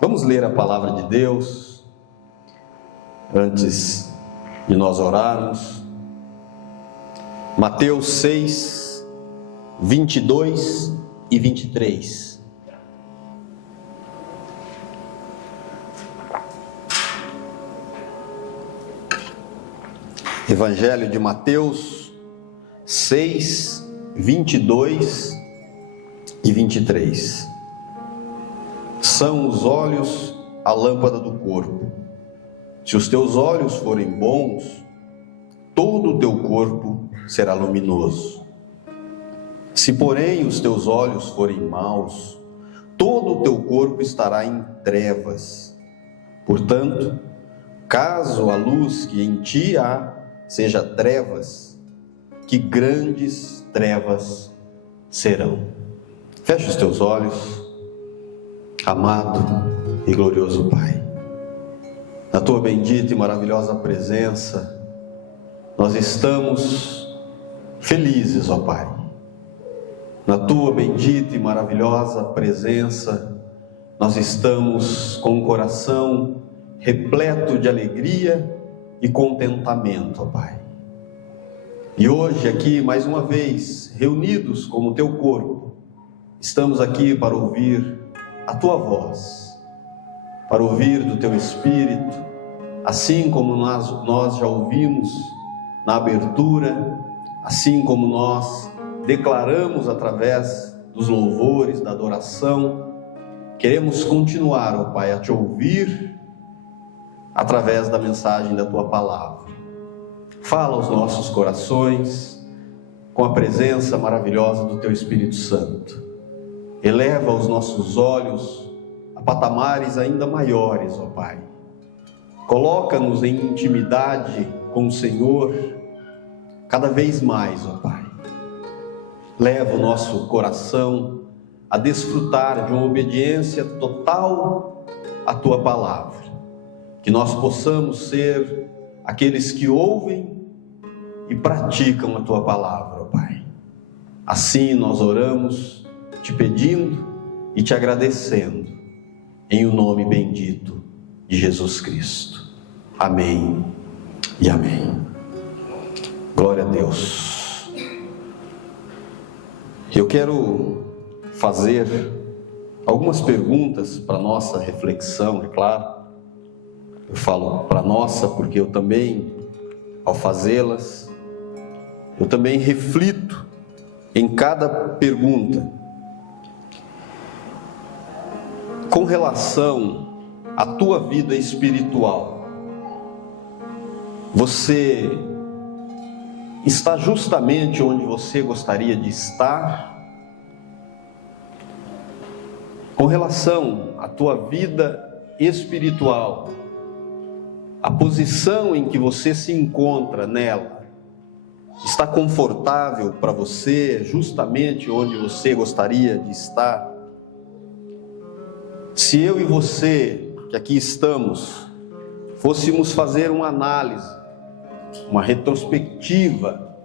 Vamos ler a palavra de Deus antes de nós orarmos. Mateus 6, 22 e 23. Evangelho de Mateus 6, 22 e 23. São os olhos a lâmpada do corpo. Se os teus olhos forem bons, todo o teu corpo será luminoso. Se, porém, os teus olhos forem maus, todo o teu corpo estará em trevas. Portanto, caso a luz que em ti há seja trevas, que grandes trevas serão. Fecha os teus olhos, amado e glorioso Pai. Na tua bendita e maravilhosa presença, nós estamos felizes, ó Pai. Na tua bendita e maravilhosa presença, nós estamos com o coração repleto de alegria e contentamento, ó Pai. E hoje aqui, mais uma vez, reunidos como teu corpo, estamos aqui para ouvir a tua voz, para ouvir do teu Espírito, assim como nós já ouvimos na abertura, assim como nós declaramos através dos louvores, da adoração. Queremos continuar, ó Pai, a te ouvir através da mensagem da tua palavra. Fala aos nossos corações com a presença maravilhosa do teu Espírito Santo. Eleva os nossos olhos a patamares ainda maiores, ó Pai. Coloca-nos em intimidade com o Senhor cada vez mais, ó Pai. Leva o nosso coração a desfrutar de uma obediência total à tua palavra. Que nós possamos ser aqueles que ouvem e praticam a tua palavra, ó Pai. Assim nós oramos, te pedindo e te agradecendo, em o nome bendito de Jesus Cristo. Amém e amém. Glória a Deus. Eu quero fazer algumas perguntas para nossa reflexão, é claro. Eu falo para nossa porque eu também, ao fazê-las, eu também reflito em cada pergunta. Com relação à tua vida espiritual, você está justamente onde você gostaria de estar? Com relação à tua vida espiritual, a posição em que você se encontra nela, está confortável para você, justamente onde você gostaria de estar? Se eu e você, que aqui estamos, fôssemos fazer uma análise, uma retrospectiva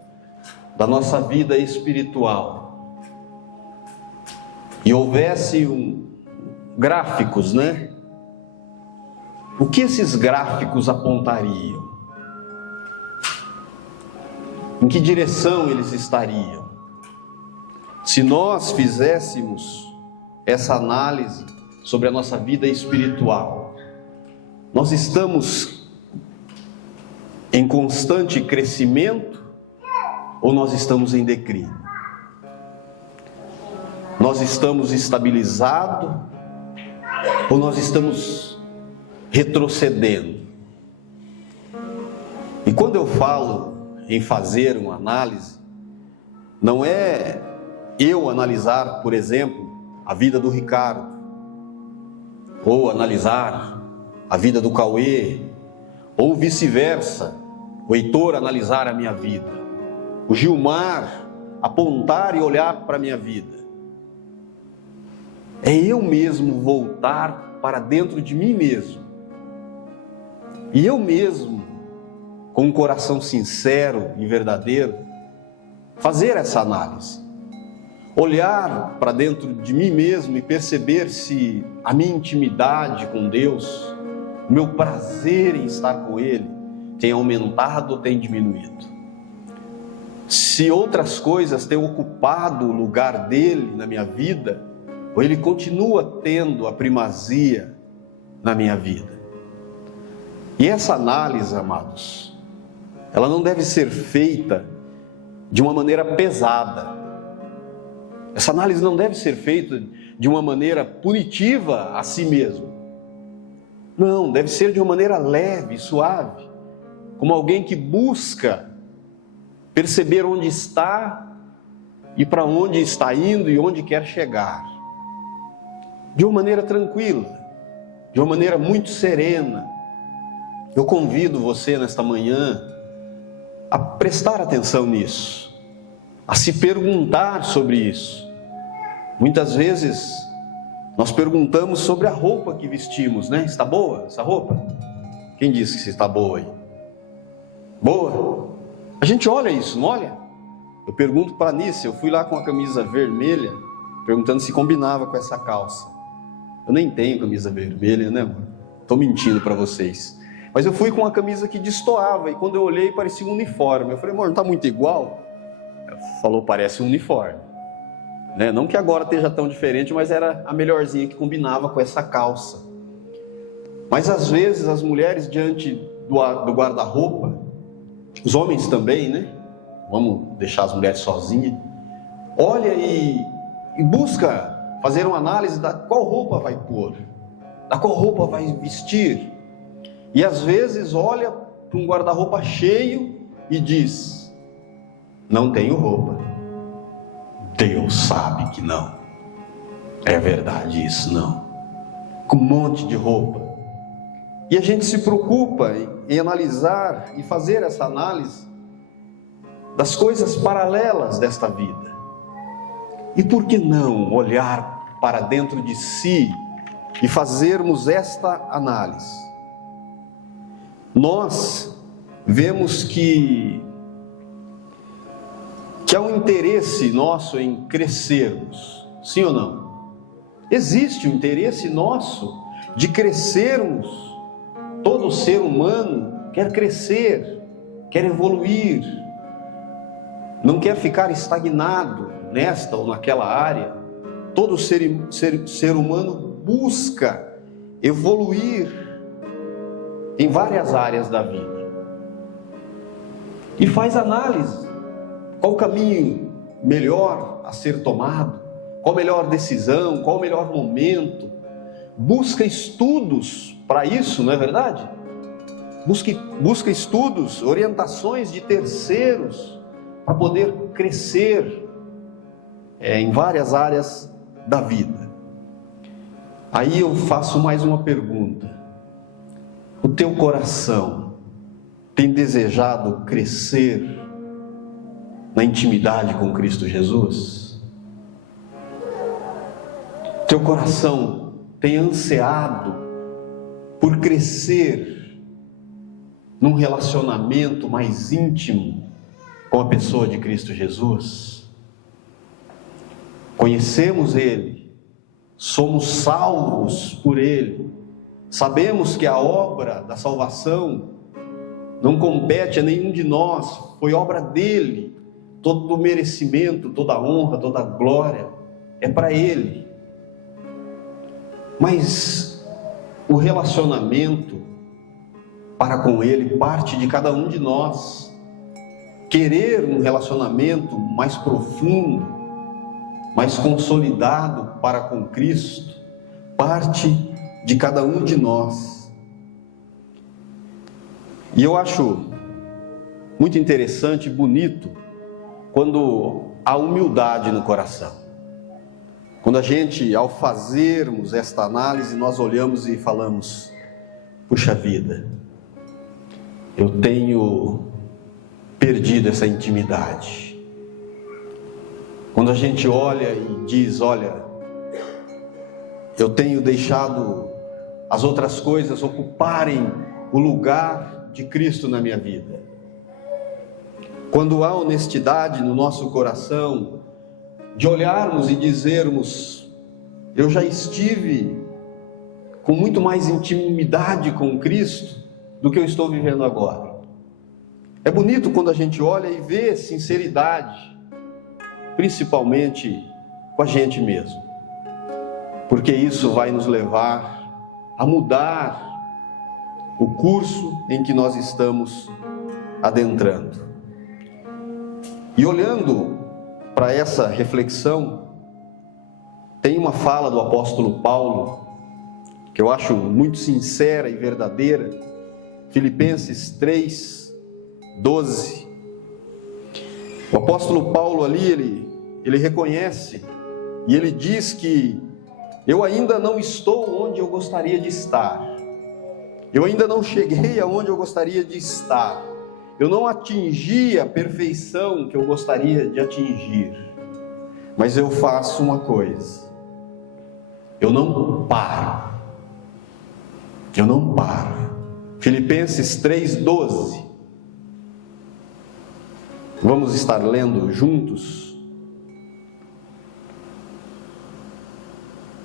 da nossa vida espiritual, e houvesse gráficos, né? O que esses gráficos apontariam? Em que direção eles estariam? Se nós fizéssemos essa análise sobre a nossa vida espiritual, nós estamos em constante crescimento ou nós estamos em declínio? Nós estamos estabilizados ou nós estamos retrocedendo? E quando eu falo em fazer uma análise, não é eu analisar, por exemplo, a vida do Ricardo, ou analisar a vida do Cauê, ou vice-versa, o Heitor analisar a minha vida, o Gilmar apontar e olhar para a minha vida. É eu mesmo voltar para dentro de mim mesmo, e eu mesmo, com um coração sincero e verdadeiro, fazer essa análise. olhar para dentro de mim mesmo e perceber se a minha intimidade com Deus, o meu prazer em estar com Ele, tem aumentado ou tem diminuído. Se outras coisas têm ocupado o lugar dele na minha vida, ou ele continua tendo a primazia na minha vida. E essa análise, amados, ela não deve ser feita de uma maneira pesada. Essa análise não deve ser feita de uma maneira punitiva a si mesmo. Não, deve ser de uma maneira leve, suave, como alguém que busca perceber onde está e para onde está indo e onde quer chegar. De uma maneira tranquila, de uma maneira muito serena. Eu convido você nesta manhã a prestar atenção nisso, a se perguntar sobre isso. Muitas vezes nós perguntamos sobre a roupa que vestimos, né? Está boa essa roupa? Quem disse que está boa aí? Boa? A gente olha isso, não olha? Eu pergunto para a Nícia, eu fui lá com a camisa vermelha, perguntando se combinava com essa calça. Eu nem tenho camisa vermelha, né, amor? Estou mentindo para vocês. Mas eu fui com uma camisa que destoava, e quando eu olhei parecia um uniforme. Eu falei, amor, não está muito igual? Ela falou, parece um uniforme. Né? Não que agora esteja tão diferente, mas era a melhorzinha que combinava com essa calça. Mas às vezes as mulheres diante do guarda-roupa, os homens também, né? Vamos deixar as mulheres sozinhas. Olha e busca fazer uma análise da qual roupa vai pôr, da qual roupa vai vestir. E às vezes olha para um guarda-roupa cheio e diz, não tenho roupa. Deus sabe que não. É verdade isso, não. Com um monte de roupa. E a gente se preocupa em analisar e fazer essa análise das coisas paralelas desta vida. E por que não olhar para dentro de si e fazermos esta análise? Nós vemos que há um interesse nosso em crescermos, sim ou não? Existe um interesse nosso de crescermos. Todo ser humano quer crescer, quer evoluir, não quer ficar estagnado nesta ou naquela área. Todo ser humano busca evoluir em várias áreas da vida. E faz análise. Qual o caminho melhor a ser tomado? Qual a melhor decisão? Qual o melhor momento? Busca estudos para isso, não é verdade? Busca estudos, orientações de terceiros para poder crescer em várias áreas da vida. Aí eu faço mais uma pergunta. O teu coração tem desejado crescer na intimidade com Cristo Jesus? Teu coração tem ansiado por crescer num relacionamento mais íntimo com a pessoa de Cristo Jesus? Conhecemos Ele, somos salvos por Ele, sabemos que a obra da salvação não compete a nenhum de nós, foi obra dele, todo o merecimento, toda a honra, toda a glória é para Ele. Mas o relacionamento para com Ele parte de cada um de nós. Querer um relacionamento mais profundo, mais consolidado para com Cristo, parte de cada um de nós. E eu acho muito interessante e bonito quando há humildade no coração. Quando a gente, ao fazermos esta análise, nós olhamos e falamos, puxa vida, eu tenho perdido essa intimidade. Quando a gente olha e diz, olha, eu tenho deixado as outras coisas ocuparem o lugar de Cristo na minha vida. Quando há honestidade no nosso coração, de olharmos e dizermos: eu já estive com muito mais intimidade com Cristo do que eu estou vivendo agora. É bonito quando a gente olha e vê sinceridade, principalmente com a gente mesmo, porque isso vai nos levar a mudar o curso em que nós estamos adentrando. E olhando para essa reflexão, tem uma fala do apóstolo Paulo, que eu acho muito sincera e verdadeira, Filipenses 3:12. O apóstolo Paulo ali, ele reconhece e ele diz que eu ainda não estou onde eu gostaria de estar. Eu ainda não cheguei aonde eu gostaria de estar. Eu não atingi a perfeição que eu gostaria de atingir. Mas eu faço uma coisa: eu não paro. Eu não paro. Filipenses 3:12. Vamos estar lendo juntos.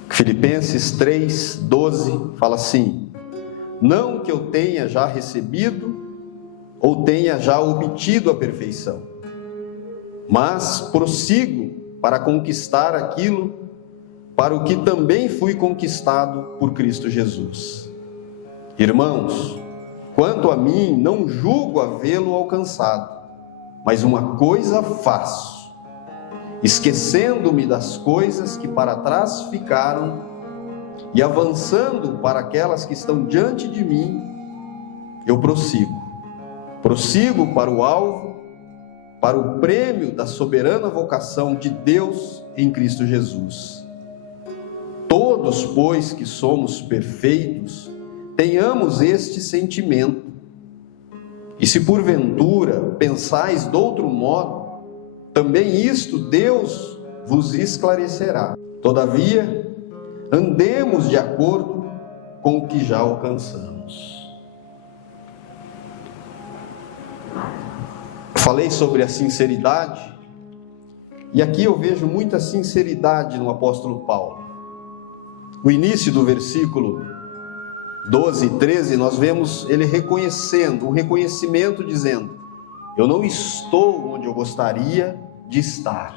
Filipenses 3:12 fala assim: não que eu tenha já recebido ou tenha já obtido a perfeição, mas prossigo para conquistar aquilo para o que também fui conquistado por Cristo Jesus. Irmãos, quanto a mim, não julgo havê-lo alcançado, mas uma coisa faço, esquecendo-me das coisas que para trás ficaram e avançando para aquelas que estão diante de mim, eu prossigo para o alvo, para o prêmio da soberana vocação de Deus em Cristo Jesus. Todos, pois, que somos perfeitos, tenhamos este sentimento. E se porventura pensais de outro modo, também isto Deus vos esclarecerá. Todavia, andemos de acordo com o que já alcançamos. Falei sobre a sinceridade, e aqui eu vejo muita sinceridade no apóstolo Paulo. No início do versículo 12 e 13, nós vemos ele reconhecendo, um reconhecimento dizendo: eu não estou onde eu gostaria de estar.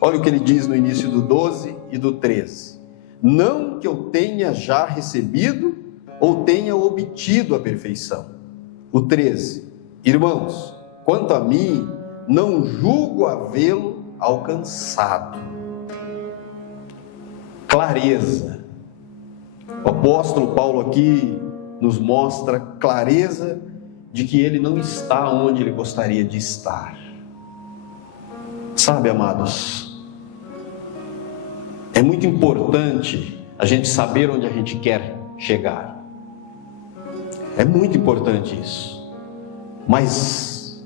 Olha o que ele diz no início do 12 e do 13. Não que eu tenha já recebido ou tenha obtido a perfeição. O 13. Irmãos, quanto a mim, não julgo havê-lo alcançado. Clareza. O apóstolo Paulo aqui nos mostra clareza de que ele não está onde ele gostaria de estar. Sabe, amados, é muito importante a gente saber onde a gente quer chegar. É muito importante isso. Mas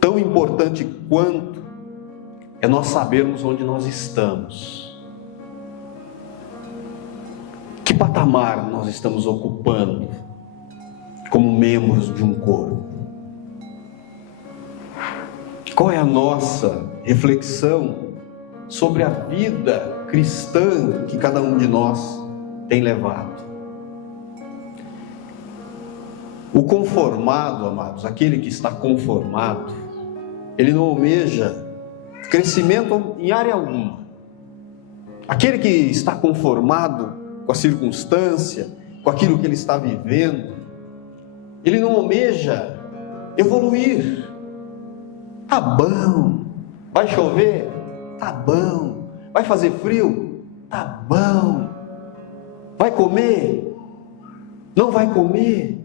tão importante quanto é nós sabermos onde nós estamos. Que patamar nós estamos ocupando como membros de um corpo? Qual é a nossa reflexão sobre a vida cristã que cada um de nós tem levado? O conformado, amados, aquele que está conformado, ele não almeja crescimento em área alguma. Aquele que está conformado com a circunstância, com aquilo que ele está vivendo, ele não almeja evoluir. Tá bom. Vai chover? Tá bom. Vai fazer frio? Tá bom. Vai comer? Não vai comer?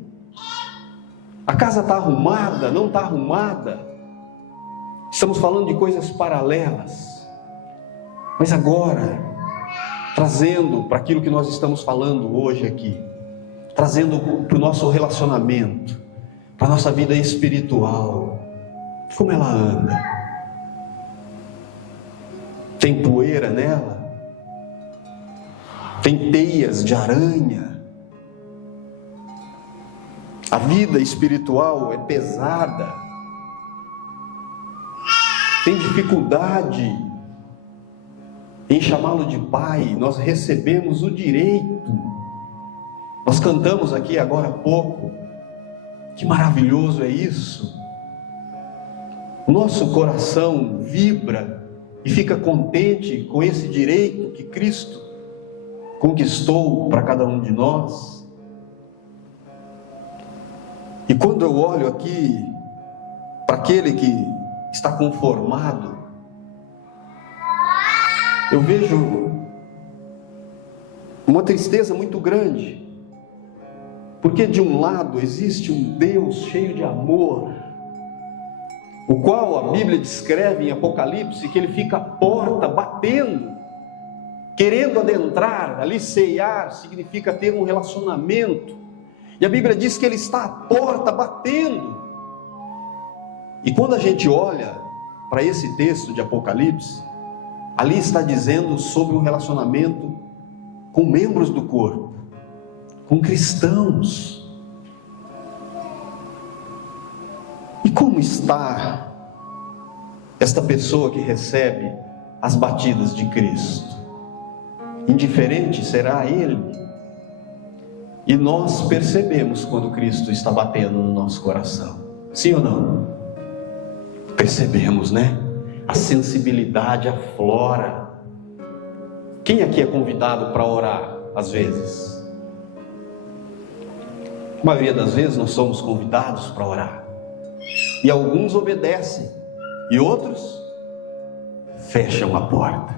A casa está arrumada? Não está arrumada? Estamos falando de coisas paralelas. Mas agora, trazendo para aquilo que nós estamos falando hoje aqui, trazendo para o nosso relacionamento, para a nossa vida espiritual, como ela anda? Tem poeira nela? Tem teias de aranha? A vida espiritual é pesada? Tem dificuldade em chamá-lo de Pai, nós recebemos o direito. Nós cantamos aqui agora há pouco, que maravilhoso é isso. O nosso coração vibra e fica contente com esse direito que Cristo conquistou para cada um de nós. E quando eu olho aqui para aquele que está conformado, eu vejo uma tristeza muito grande, porque de um lado existe um Deus cheio de amor, o qual a Bíblia descreve em Apocalipse que ele fica à porta batendo, querendo adentrar. Ali ceiar significa ter um relacionamento, e a Bíblia diz que ele está à porta batendo. E quando a gente olha para esse texto de Apocalipse, ali está dizendo sobre um relacionamento com membros do corpo, com cristãos. E como está esta pessoa que recebe as batidas de Cristo? Indiferente será a Ele? E nós percebemos quando Cristo está batendo no nosso coração, sim ou não? Percebemos, né? A sensibilidade aflora. Quem aqui é convidado para orar, às vezes? A maioria das vezes nós somos convidados para orar, e alguns obedecem, e outros fecham a porta.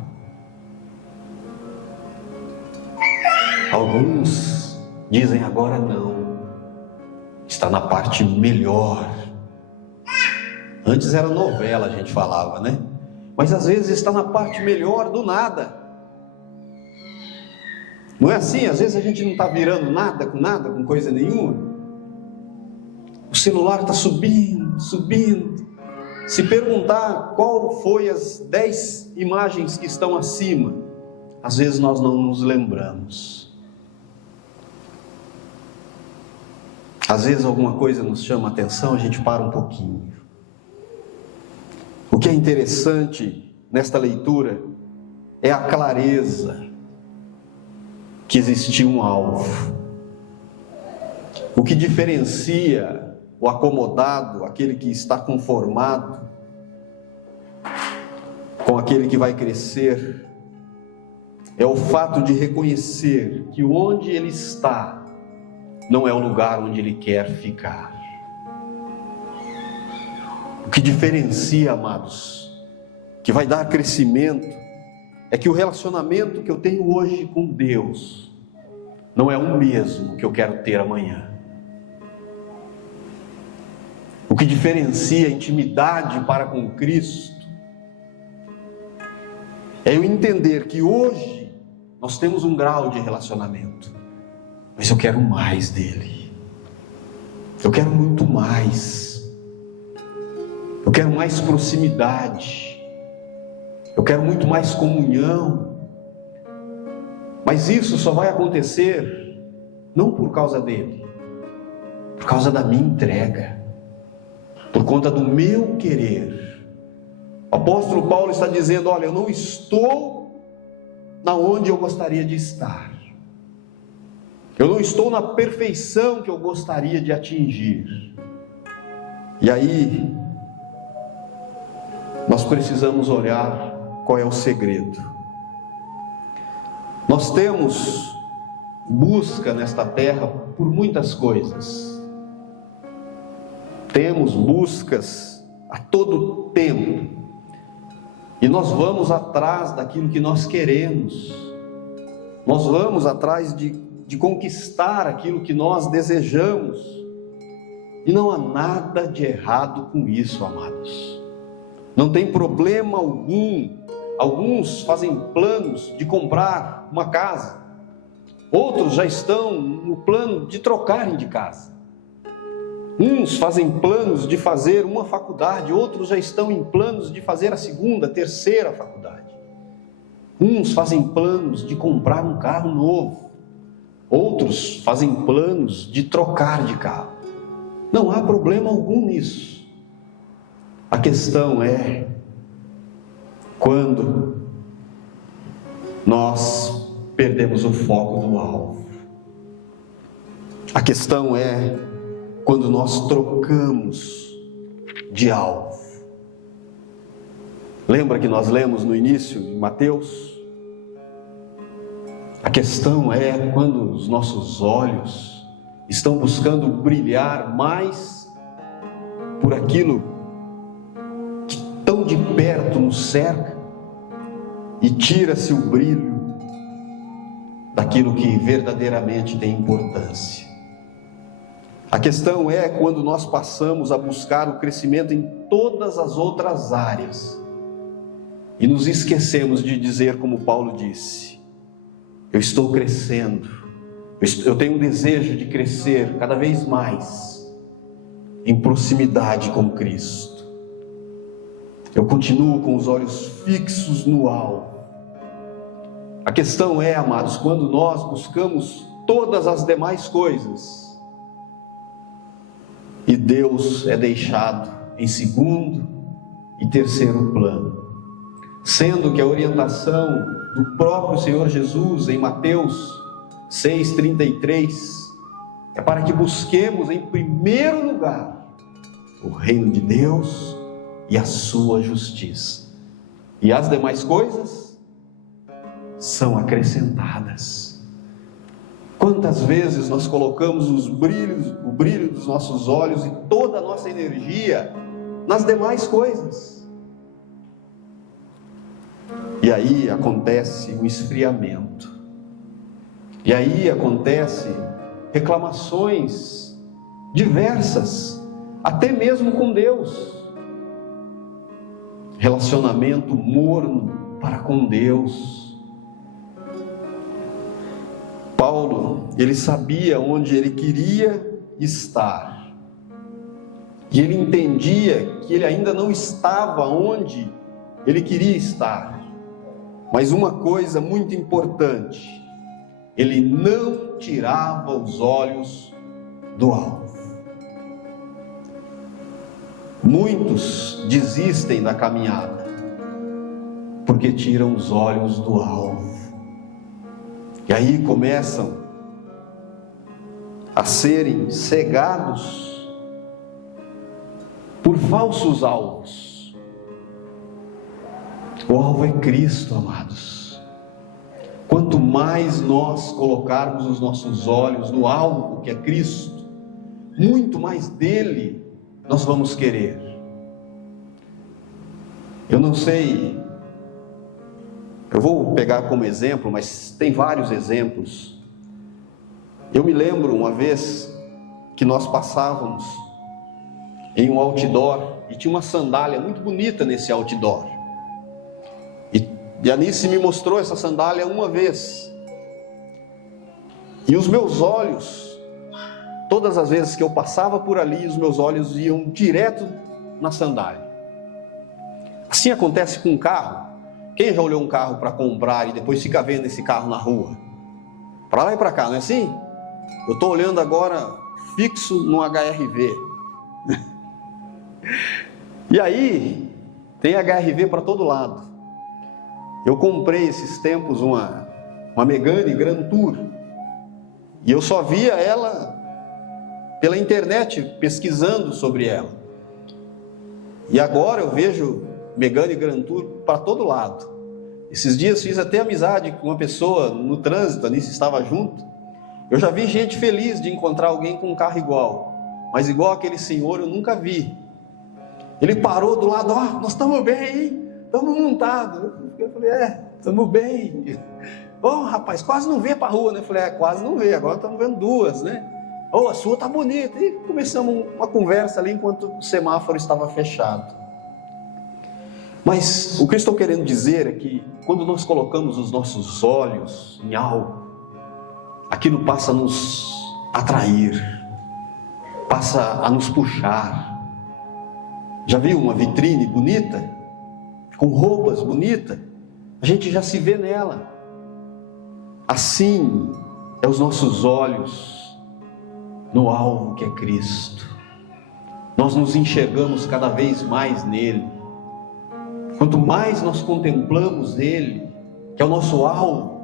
Alguns dizem agora não, está na parte melhor. Antes era novela, a gente falava, né? Mas às vezes está na parte melhor do nada. Não é assim? Às vezes a gente não está virando nada, com coisa nenhuma. O celular está subindo, subindo. Se perguntar qual foi as 10 imagens que estão acima, às vezes nós não nos lembramos. Às vezes alguma coisa nos chama a atenção, a gente para um pouquinho. O que é interessante nesta leitura é a clareza que existia um alvo. O que diferencia o acomodado, aquele que está conformado, com aquele que vai crescer, é o fato de reconhecer que onde ele está não é o lugar onde ele quer ficar. O que diferencia, amados, que vai dar crescimento, é que o relacionamento que eu tenho hoje com Deus não é o mesmo que eu quero ter amanhã. O que diferencia a intimidade para com Cristo é eu entender que hoje nós temos um grau de relacionamento, mas eu quero mais dele. Eu quero muito mais. Eu quero mais proximidade. Eu quero muito mais comunhão. Mas isso só vai acontecer não por causa dele, por causa da minha entrega, por conta do meu querer. O apóstolo Paulo está dizendo: olha, eu não estou na onde eu gostaria de estar. Eu não estou na perfeição que eu gostaria de atingir. E aí nós precisamos olhar qual é o segredo. Nós temos busca nesta terra por muitas coisas. Temos buscas a todo tempo. E nós vamos atrás daquilo que nós queremos. Nós vamos atrás de conquistar aquilo que nós desejamos. E não há nada de errado com isso, amados. Não tem problema algum. Alguns fazem planos de comprar uma casa. Outros já estão no plano de trocarem de casa. Uns fazem planos de fazer uma faculdade. Outros já estão em planos de fazer a segunda, terceira faculdade. Uns fazem planos de comprar um carro novo. Outros fazem planos de trocar de carro. Não há problema algum nisso. A questão é quando nós perdemos o foco do alvo. A questão é quando nós trocamos de alvo. Lembra que nós lemos no início, em Mateus? A questão é quando os nossos olhos estão buscando brilhar mais por aquilo que tão de perto nos cerca e tira-se o brilho daquilo que verdadeiramente tem importância. A questão é quando nós passamos a buscar o crescimento em todas as outras áreas e nos esquecemos de dizer como Paulo disse: eu estou crescendo, eu tenho um desejo de crescer cada vez mais em proximidade com Cristo. Eu continuo com os olhos fixos no alvo. A questão é, amados, quando nós buscamos todas as demais coisas e Deus é deixado em segundo e terceiro plano, sendo que a orientação do próprio Senhor Jesus em Mateus 6,33 é para que busquemos em primeiro lugar o reino de Deus e a sua justiça, e as demais coisas são acrescentadas. Quantas vezes nós colocamos o brilho dos nossos olhos e toda a nossa energia nas demais coisas, e aí acontece um esfriamento, e aí acontece reclamações diversas, até mesmo com Deus, relacionamento morno para com Deus. Paulo, ele sabia onde ele queria estar, e ele entendia que ele ainda não estava onde ele queria estar, mas uma coisa muito importante: ele não tirava os olhos do alvo. Muitos desistem da caminhada porque tiram os olhos do alvo, e aí começam a serem cegados por falsos alvos. O alvo é Cristo, amados. Quanto mais nós colocarmos os nossos olhos no alvo, que é Cristo, muito mais dele nós vamos querer. Eu não sei, eu vou pegar como exemplo, mas tem vários exemplos. Eu me lembro uma vez que nós passávamos em um outdoor e tinha uma sandália muito bonita nesse outdoor. E a Anice me mostrou essa sandália uma vez. E os meus olhos, todas as vezes que eu passava por ali, os meus olhos iam direto na sandália. Assim acontece com um carro. Quem já olhou um carro para comprar e depois fica vendo esse carro na rua? Para lá e para cá, não é assim? Eu estou olhando agora fixo no HRV. E aí, tem HRV para todo lado. Eu comprei esses tempos uma Megane Grand Tour, e eu só via ela pela internet, pesquisando sobre ela. E agora eu vejo Megane Grand Tour para todo lado. Esses dias fiz até amizade com uma pessoa no trânsito, a Anice estava junto. Eu já vi gente feliz de encontrar alguém com um carro igual, mas igual aquele senhor eu nunca vi. Ele parou do lado: ó, nós estamos bem, hein? Estamos montados. Eu falei: estamos bem. Rapaz, quase não vê para a rua, né? Eu falei: quase não vê, agora estamos vendo duas, né? A sua está bonita. E começamos uma conversa ali enquanto o semáforo estava fechado. Mas o que eu estou querendo dizer é que quando nós colocamos os nossos olhos em algo, aquilo passa a nos atrair, passa a nos puxar. Já viu uma vitrine bonita, com roupas bonitas? A gente já se vê nela. Assim é os nossos olhos no alvo que é Cristo. Nós nos enxergamos cada vez mais nele. Quanto mais nós contemplamos ele, que é o nosso alvo,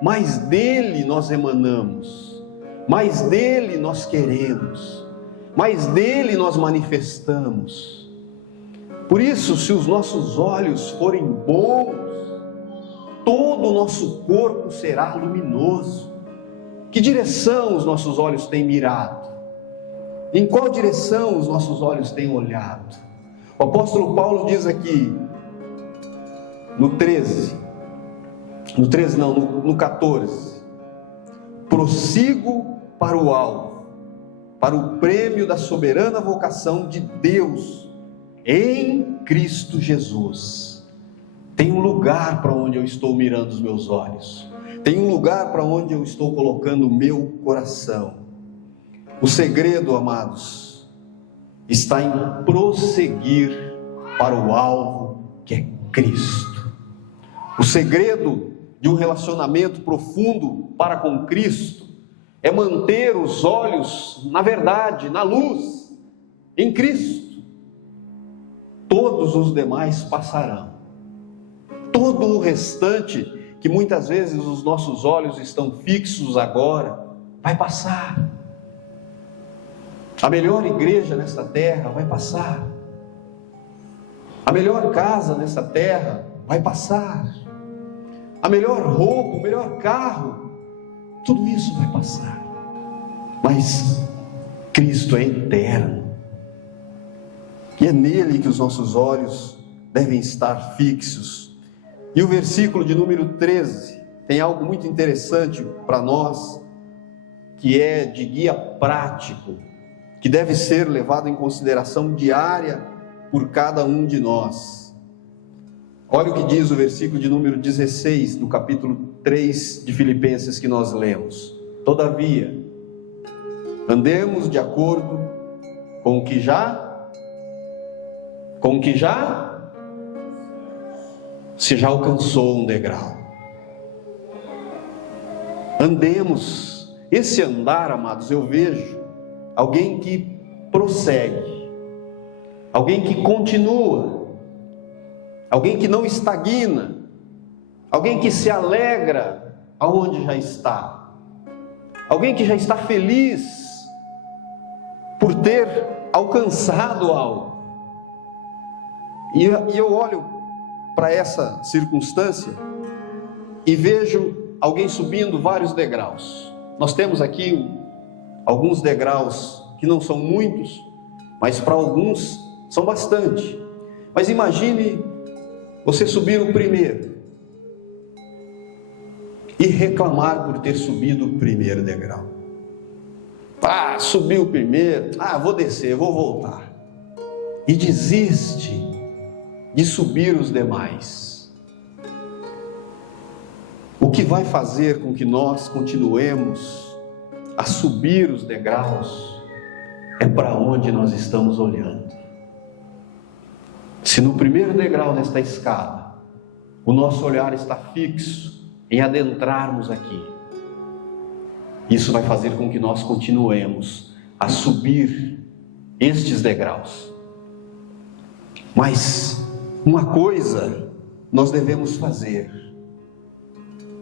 mais dele nós emanamos, mais dele nós queremos, mais dele nós manifestamos. Por isso, se os nossos olhos forem bons, todo o nosso corpo será luminoso. Que direção os nossos olhos têm mirado? Em qual direção os nossos olhos têm olhado? O apóstolo Paulo diz aqui, no 14: prossigo para o alvo, para o prêmio da soberana vocação de Deus em Cristo Jesus. Tem um lugar para onde eu estou mirando os meus olhos, tem um lugar para onde eu estou colocando o meu coração. O segredo, amados, está em prosseguir para o alvo que é Cristo. O segredo de um relacionamento profundo para com Cristo é manter os olhos na verdade, na luz, em Cristo. Todos os demais passarão. Todo o restante, que muitas vezes os nossos olhos estão fixos agora, vai passar. A melhor igreja nesta terra vai passar. A melhor casa nesta terra vai passar. A melhor roupa, o melhor carro, tudo isso vai passar. Mas Cristo é eterno. E é nele que os nossos olhos devem estar fixos. E o versículo de número 13 tem algo muito interessante para nós, que é de guia prático, que deve ser levado em consideração diária por cada um de nós. Olha o que diz o versículo de número 16 do capítulo 3 de Filipenses que nós lemos: todavia, andemos de acordo com o que se já alcançou um degrau. Andemos. Esse andar, amados, eu vejo alguém que prossegue, alguém que continua, alguém que não estagna, alguém que se alegra aonde já está, alguém que já está feliz por ter alcançado algo. E eu olho para essa circunstância e vejo alguém subindo vários degraus. Nós temos aqui alguns degraus que não são muitos, mas para alguns são bastante. Mas imagine você subir o primeiro e reclamar por ter subido o primeiro degrau. Subiu o primeiro, vou descer, vou voltar. E desiste de subir os demais. O que vai fazer com que nós continuemos a subir os degraus é para onde nós estamos olhando. Se no primeiro degrau desta escada o nosso olhar está fixo em adentrarmos aqui, isso vai fazer com que nós continuemos a subir estes degraus. Mas uma coisa nós devemos fazer: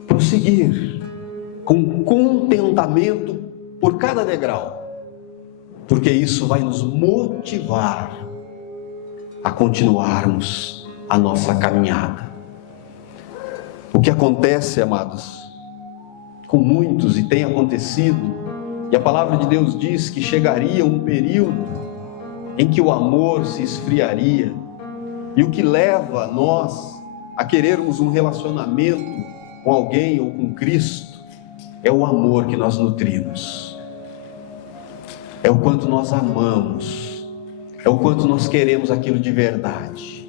prosseguir com contentamento por cada degrau, porque isso vai nos motivar a continuarmos a nossa caminhada. O que acontece, amados, com muitos, e tem acontecido, e a palavra de Deus diz que chegaria um período em que o amor se esfriaria, e o que leva nós a querermos um relacionamento com alguém ou com Cristo é o amor que nós nutrimos, é o quanto nós amamos, é o quanto nós queremos aquilo de verdade.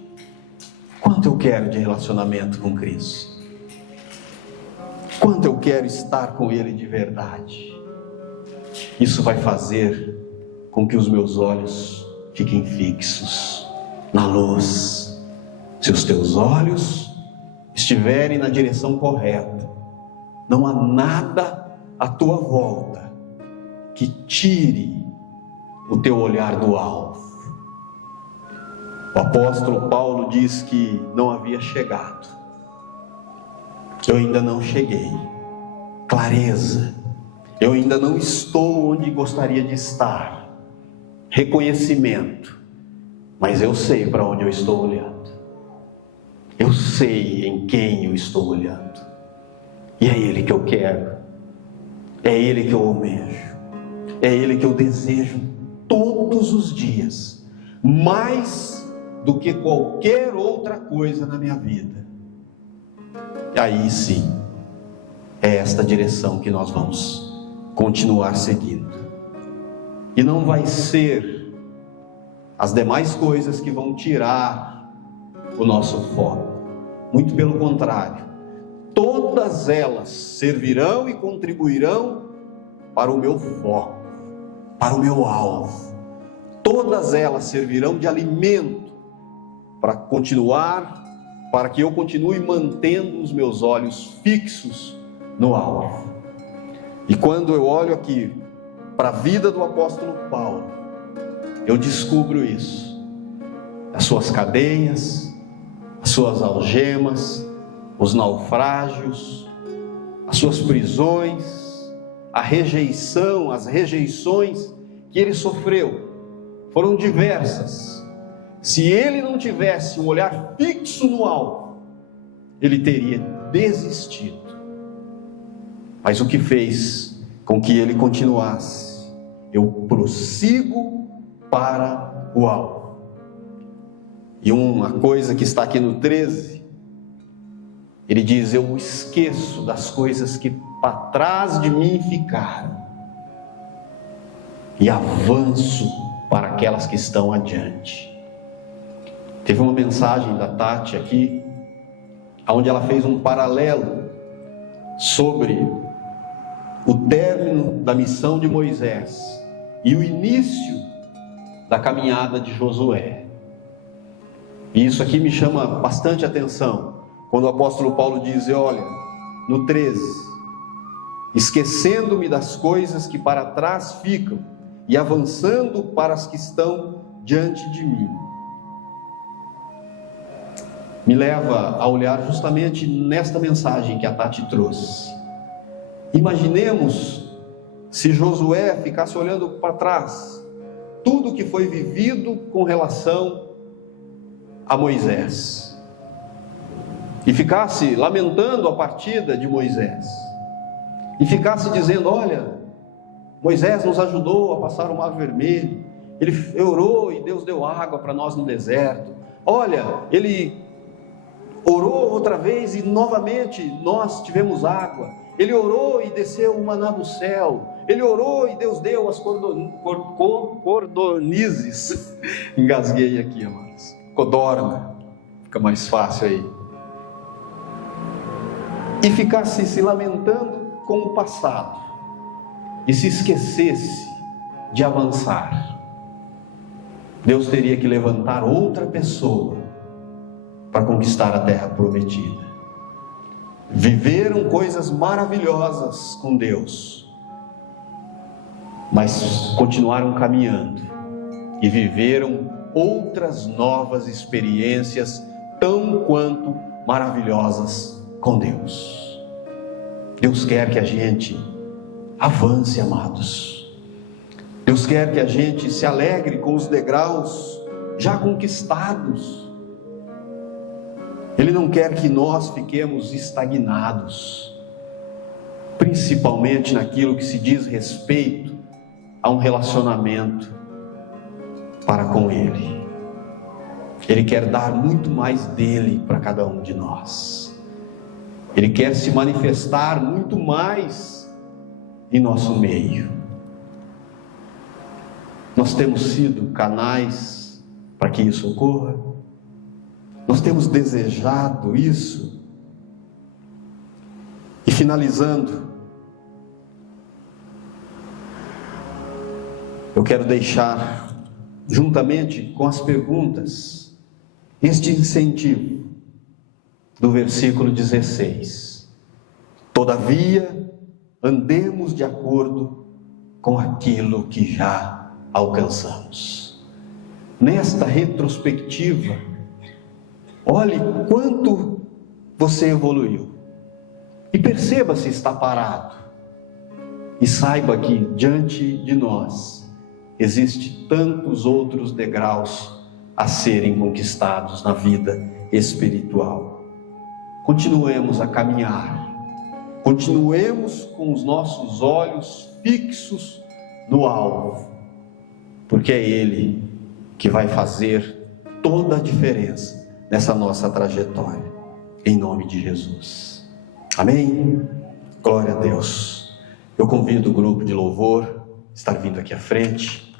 Quanto eu quero de relacionamento com Cristo? Quanto eu quero estar com Ele de verdade? Isso vai fazer com que os meus olhos fiquem fixos na luz. Se os teus olhos estiverem na direção correta, não há nada à tua volta que tire o teu olhar do alvo. O apóstolo Paulo diz que não havia chegado. Eu ainda não cheguei. Clareza. Eu ainda não estou onde gostaria de estar. Reconhecimento. Mas eu sei para onde eu estou olhando. Eu sei em quem eu estou olhando. E é Ele que eu quero. É Ele que eu almejo. É Ele que eu desejo todos os dias. Mais do que qualquer outra coisa na minha vida. E aí sim, é esta direção que nós vamos continuar seguindo. E não vai ser as demais coisas que vão tirar o nosso foco. Muito pelo contrário. Todas elas servirão e contribuirão para o meu foco, para o meu alvo. Todas elas servirão de alimento para que eu continue mantendo os meus olhos fixos no alvo. E quando eu olho aqui para a vida do apóstolo Paulo, eu descubro isso. As suas cadeias, as suas algemas, os naufrágios, as suas prisões, a rejeição, as rejeições que ele sofreu, foram diversas. Se ele não tivesse um olhar fixo no alvo, ele teria desistido. Mas o que fez com que ele continuasse? Eu prossigo para o alvo. E uma coisa que está aqui no 13, ele diz: eu esqueço das coisas que para trás de mim ficaram e avanço para aquelas que estão adiante. Teve uma mensagem da Tati aqui, onde ela fez um paralelo sobre o término da missão de Moisés e o início da caminhada de Josué. E isso aqui me chama bastante atenção, quando o apóstolo Paulo diz, olha, no 13, esquecendo-me das coisas que para trás ficam e avançando para as que estão diante de mim. Me leva a olhar justamente nesta mensagem que a Tati trouxe. Imaginemos se Josué ficasse olhando para trás, tudo que foi vivido com relação a Moisés, e ficasse lamentando a partida de Moisés, e ficasse dizendo, olha, Moisés nos ajudou a passar o Mar Vermelho, ele orou e Deus deu água para nós no deserto, olha, ele orou outra vez e novamente nós tivemos água, ele orou e desceu o maná do céu, ele orou e Deus deu as cordonizes, engasguei aqui, amados, codorna, fica mais fácil aí, e ficasse se lamentando com o passado, e se esquecesse de avançar, Deus teria que levantar outra pessoa para conquistar a terra prometida. Viveram coisas maravilhosas com Deus, mas continuaram caminhando e viveram outras novas experiências tão quanto maravilhosas com Deus. Deus quer que a gente avance, amados. Deus quer que a gente se alegre com os degraus já conquistados. Ele não quer que nós fiquemos estagnados, principalmente naquilo que se diz respeito a um relacionamento para com Ele. Ele quer dar muito mais dele para cada um de nós. Ele quer se manifestar muito mais em nosso meio. Nós temos sido canais para que isso ocorra? Nós temos desejado isso? E finalizando, eu quero deixar, juntamente com as perguntas, este incentivo do versículo 16. Todavia, andemos de acordo com aquilo que já alcançamos. Nesta retrospectiva, olhe quanto você evoluiu. E perceba se está parado. E saiba que diante de nós existem tantos outros degraus a serem conquistados na vida espiritual. Continuemos a caminhar. Continuemos com os nossos olhos fixos no alvo, porque é Ele que vai fazer toda a diferença nessa nossa trajetória, em nome de Jesus. Amém? Glória a Deus. Eu convido o grupo de louvor a estar vindo aqui à frente.